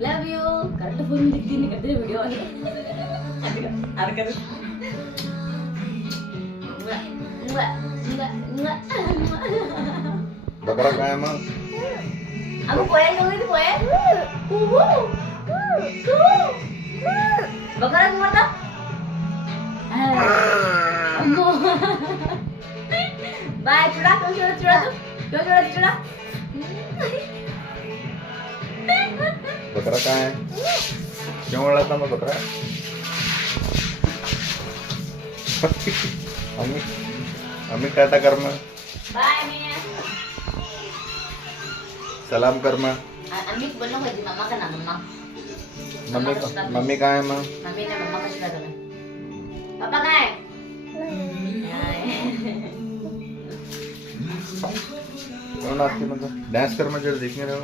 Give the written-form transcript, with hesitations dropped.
love you correct phone दिखती नहीं करते वीडियो वाले अरे कर बकरा काय मग अब कोयल लोग कोयल बकरा कौन था बाय चुड़ा क्यों चुड़ा चुड़ा क्यों चुड़ा चुड़ा बकरा काय क्यों ओळखला मग बकरा आम्ही टाटा कर मग बाय मिया सलाम कर मग अम्मी बोलना होती मम्मा का नाम मम्मा मम्मी काय मग मम्मी ने मम्मा का चुड़ा दो पापा कहाँ है कोण असते मग डान्स कर मग जरा देखणे राव